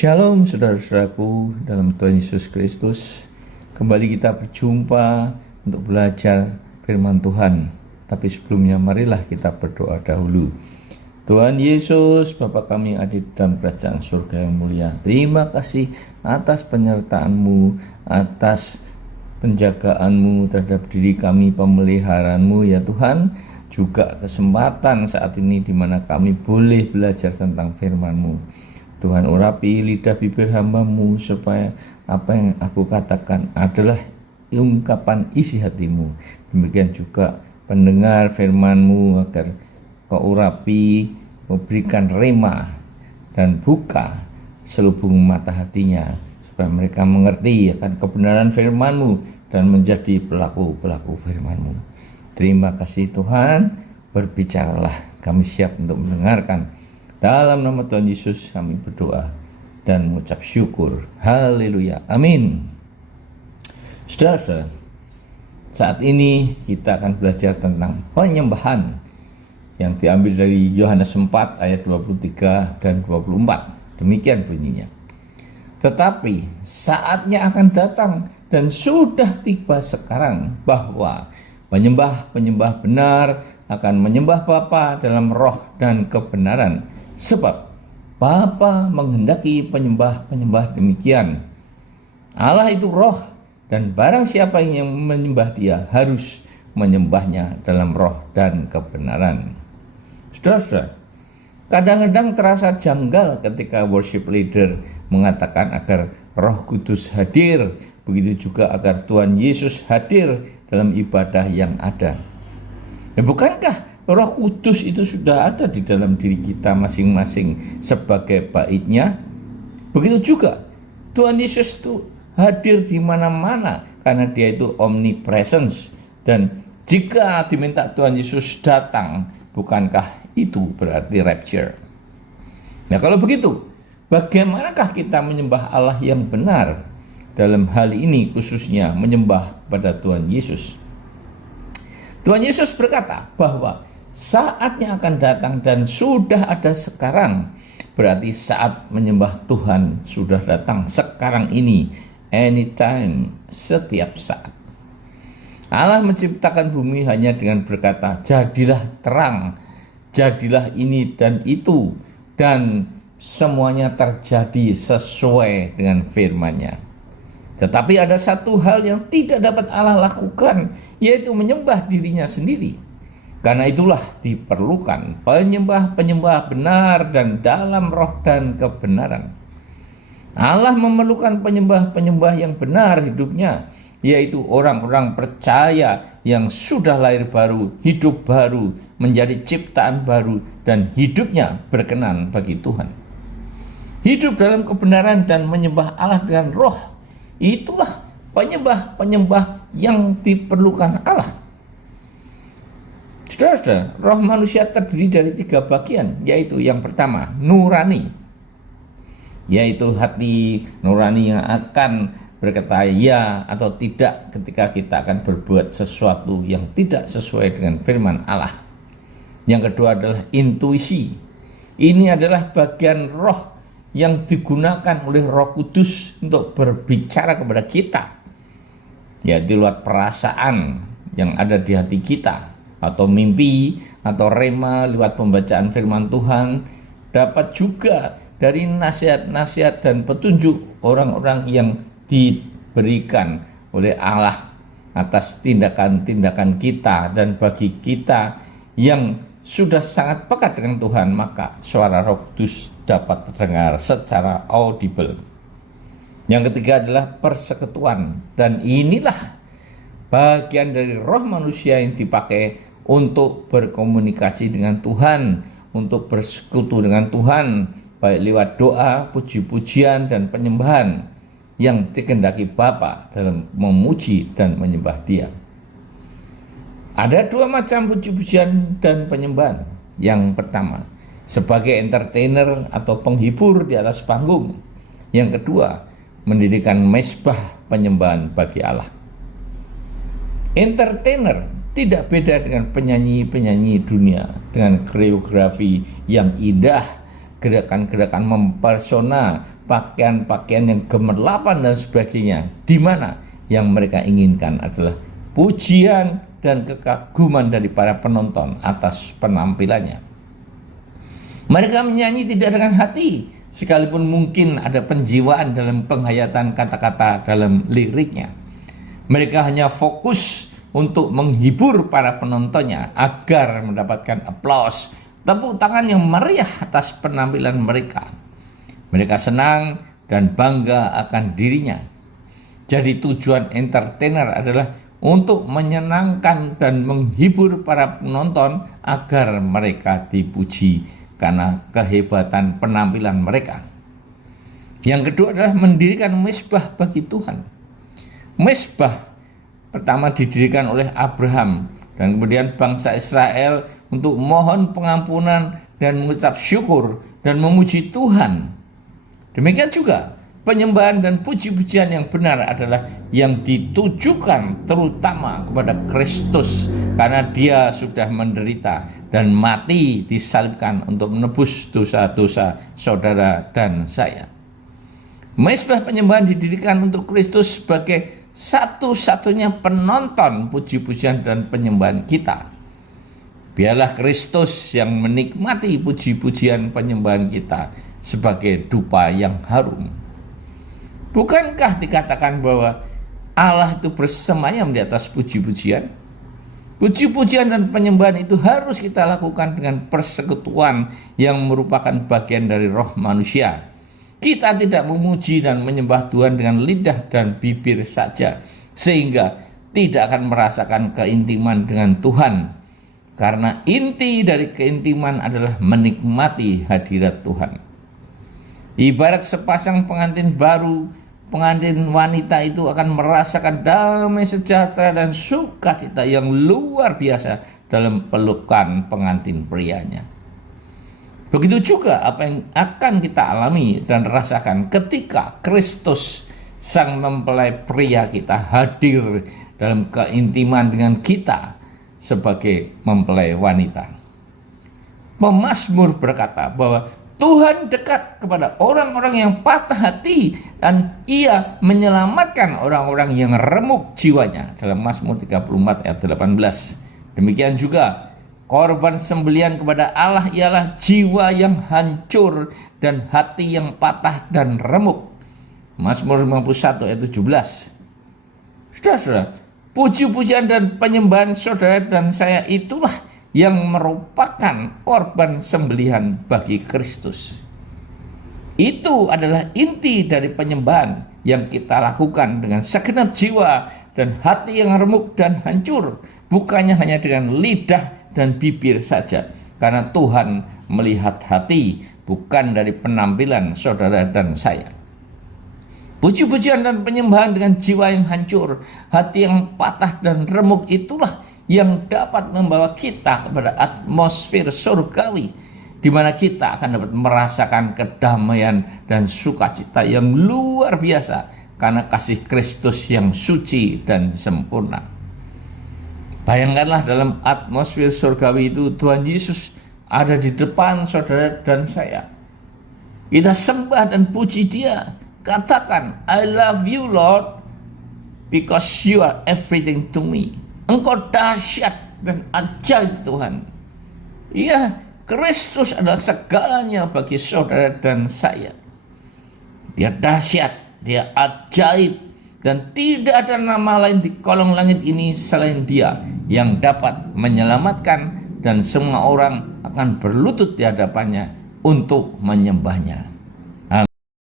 Shalom saudara-saudaraku dalam Tuhan Yesus Kristus. Kembali kita berjumpa untuk belajar firman Tuhan. Tapi sebelumnya marilah kita berdoa dahulu. Tuhan Yesus, Bapa kami yang ada di dalam kerajaan surga yang mulia, terima kasih atas penyertaan-Mu, atas penjagaan-Mu terhadap diri kami, pemeliharaan-Mu ya Tuhan. Juga kesempatan saat ini di mana kami boleh belajar tentang firman-Mu. Tuhan, urapi lidah bibir hamba-Mu supaya apa yang aku katakan adalah ungkapan isi hati-Mu. Demikian juga pendengar firman-Mu agar Kau urapi, Kau berikan rema dan buka selubung mata hatinya supaya mereka mengerti akan kebenaran firman-Mu dan menjadi pelaku-pelaku firman-Mu. Terima kasih Tuhan, berbicaralah, kami siap untuk mendengarkan. Dalam nama Tuhan Yesus kami berdoa dan mengucap syukur. Haleluya. Amin. Saudara-saudara, saat ini kita akan belajar tentang penyembahan yang diambil dari Yohanes 4 ayat 23 dan 24. Demikian bunyinya. Tetapi saatnya akan datang dan sudah tiba sekarang bahwa penyembah-penyembah benar akan menyembah Bapa dalam roh dan kebenaran. Sebab Bapa menghendaki penyembah-penyembah demikian. Allah itu roh, dan barang siapa yang menyembah Dia harus menyembahnya dalam roh dan kebenaran. Saudara-saudara, kadang-kadang terasa janggal ketika worship leader mengatakan agar Roh Kudus hadir, begitu juga agar Tuhan Yesus hadir dalam ibadah yang ada. Ya, bukankah Roh Kudus itu sudah ada di dalam diri kita masing-masing sebagai baitnya? Begitu juga Tuhan Yesus itu hadir di mana-mana karena Dia itu omnipresence. Dan jika diminta Tuhan Yesus datang, bukankah itu berarti rapture? Nah, kalau begitu, bagaimanakah kita menyembah Allah yang benar? Dalam hal ini khususnya menyembah pada Tuhan Yesus. Tuhan Yesus berkata bahwa saatnya akan datang dan sudah ada sekarang. Berarti saat menyembah Tuhan sudah datang sekarang ini, anytime, setiap saat. Allah menciptakan bumi hanya dengan berkata, jadilah terang, jadilah ini dan itu, dan semuanya terjadi sesuai dengan firman-Nya. Tetapi ada satu hal yang tidak dapat Allah lakukan, yaitu menyembah dirinya sendiri. Karena itulah diperlukan penyembah-penyembah benar dan dalam roh dan kebenaran. Allah memerlukan penyembah-penyembah yang benar hidupnya, yaitu orang-orang percaya yang sudah lahir baru, hidup baru, menjadi ciptaan baru, dan hidupnya berkenan bagi Tuhan. Hidup dalam kebenaran dan menyembah Allah dengan roh, itulah penyembah-penyembah yang diperlukan Allah. Saudara-saudara, roh manusia terdiri dari 3 bagian, yaitu yang pertama, nurani, yaitu hati nurani yang akan berkata ya atau tidak ketika kita akan berbuat sesuatu yang tidak sesuai dengan firman Allah. Yang kedua adalah intuisi. Ini adalah bagian roh yang digunakan oleh Roh Kudus untuk berbicara kepada kita, yaitu lewat perasaan yang ada di hati kita, atau mimpi, atau rema lewat pembacaan firman Tuhan, dapat juga dari nasihat-nasihat dan petunjuk orang-orang yang diberikan oleh Allah atas tindakan-tindakan kita. Dan bagi kita yang sudah sangat pekat dengan Tuhan, maka suara Roh Kudus dapat terdengar secara audible. Yang ketiga adalah persekutuan, dan inilah bagian dari roh manusia yang dipakai untuk berkomunikasi dengan Tuhan, untuk bersekutu dengan Tuhan, baik lewat doa, puji-pujian, dan penyembahan yang dikehendaki Bapa dalam memuji dan menyembah Dia. Ada 2 macam puji-pujian dan penyembahan. Yang pertama, sebagai entertainer atau penghibur di atas panggung. Yang kedua, mendirikan mezbah penyembahan bagi Allah. Entertainer tidak beda dengan penyanyi-penyanyi dunia dengan koreografi yang indah gerakan-gerakan mempersona, pakaian-pakaian yang gemerlapan dan sebagainya, di mana yang mereka inginkan adalah pujian dan kekaguman dari para penonton atas penampilannya. Mereka menyanyi tidak dengan hati, sekalipun mungkin ada penjiwaan dalam penghayatan kata-kata dalam liriknya. Mereka hanya fokus untuk menghibur para penontonnya agar mendapatkan aplaus, tepuk tangan yang meriah atas penampilan mereka. Mereka senang dan bangga akan dirinya. Jadi tujuan entertainer adalah untuk menyenangkan dan menghibur para penonton agar mereka dipuji karena kehebatan penampilan mereka. Yang kedua adalah mendirikan mezbah bagi Tuhan. Mezbah pertama didirikan oleh Abraham dan kemudian bangsa Israel untuk mohon pengampunan dan mengucap syukur dan memuji Tuhan. Demikian juga penyembahan dan puji-pujian yang benar adalah yang ditujukan terutama kepada Kristus, karena dia sudah menderita dan mati disalibkan untuk menebus dosa-dosa saudara dan saya. Mezbah penyembahan didirikan untuk Kristus sebagai satu-satunya penonton puji-pujian dan penyembahan kita. Biarlah Kristus yang menikmati puji-pujian penyembahan kita sebagai dupa yang harum. Bukankah dikatakan bahwa Allah itu bersemayam di atas puji-pujian? Puji-pujian dan penyembahan itu harus kita lakukan dengan persekutuan yang merupakan bagian dari roh manusia. Kita tidak memuji dan menyembah Tuhan dengan lidah dan bibir saja, sehingga tidak akan merasakan keintiman dengan Tuhan. Karena inti dari keintiman adalah menikmati hadirat Tuhan. Ibarat sepasang pengantin baru, pengantin wanita itu akan merasakan damai sejahtera dan sukacita yang luar biasa dalam pelukan pengantin prianya. Begitu juga apa yang akan kita alami dan rasakan ketika Kristus sang mempelai pria kita hadir dalam keintiman dengan kita sebagai mempelai wanita. Pemazmur berkata bahwa Tuhan dekat kepada orang-orang yang patah hati dan ia menyelamatkan orang-orang yang remuk jiwanya, dalam Mazmur 34 ayat 18. Demikian juga korban sembelian kepada Allah ialah jiwa yang hancur dan hati yang patah dan remuk. Mazmur 51 ayat 17. Saudara-saudara, puji-pujian dan penyembahan saudara dan saya itulah yang merupakan korban sembelihan bagi Kristus. Itu adalah inti dari penyembahan yang kita lakukan dengan segenap jiwa dan hati yang remuk dan hancur, bukannya hanya dengan lidah dan bibir saja, karena Tuhan melihat hati, bukan dari penampilan saudara dan saya. Puji-pujian dan penyembahan dengan jiwa yang hancur, hati yang patah dan remuk itulah yang dapat membawa kita kepada atmosfer surgawi, di mana kita akan dapat merasakan kedamaian dan sukacita yang luar biasa karena kasih Kristus yang suci dan sempurna. Bayangkanlah dalam atmosfer surgawi itu Tuhan Yesus ada di depan saudara dan saya. Kita sembah dan puji Dia. Katakan, I love you Lord because you are everything to me. Engkau dahsyat dan ajaib Tuhan. Ya, Kristus adalah segalanya bagi saudara dan saya. Dia dahsyat, Dia ajaib, dan tidak ada nama lain di kolong langit ini selain Dia yang dapat menyelamatkan, dan semua orang akan berlutut di hadapannya untuk menyembahnya.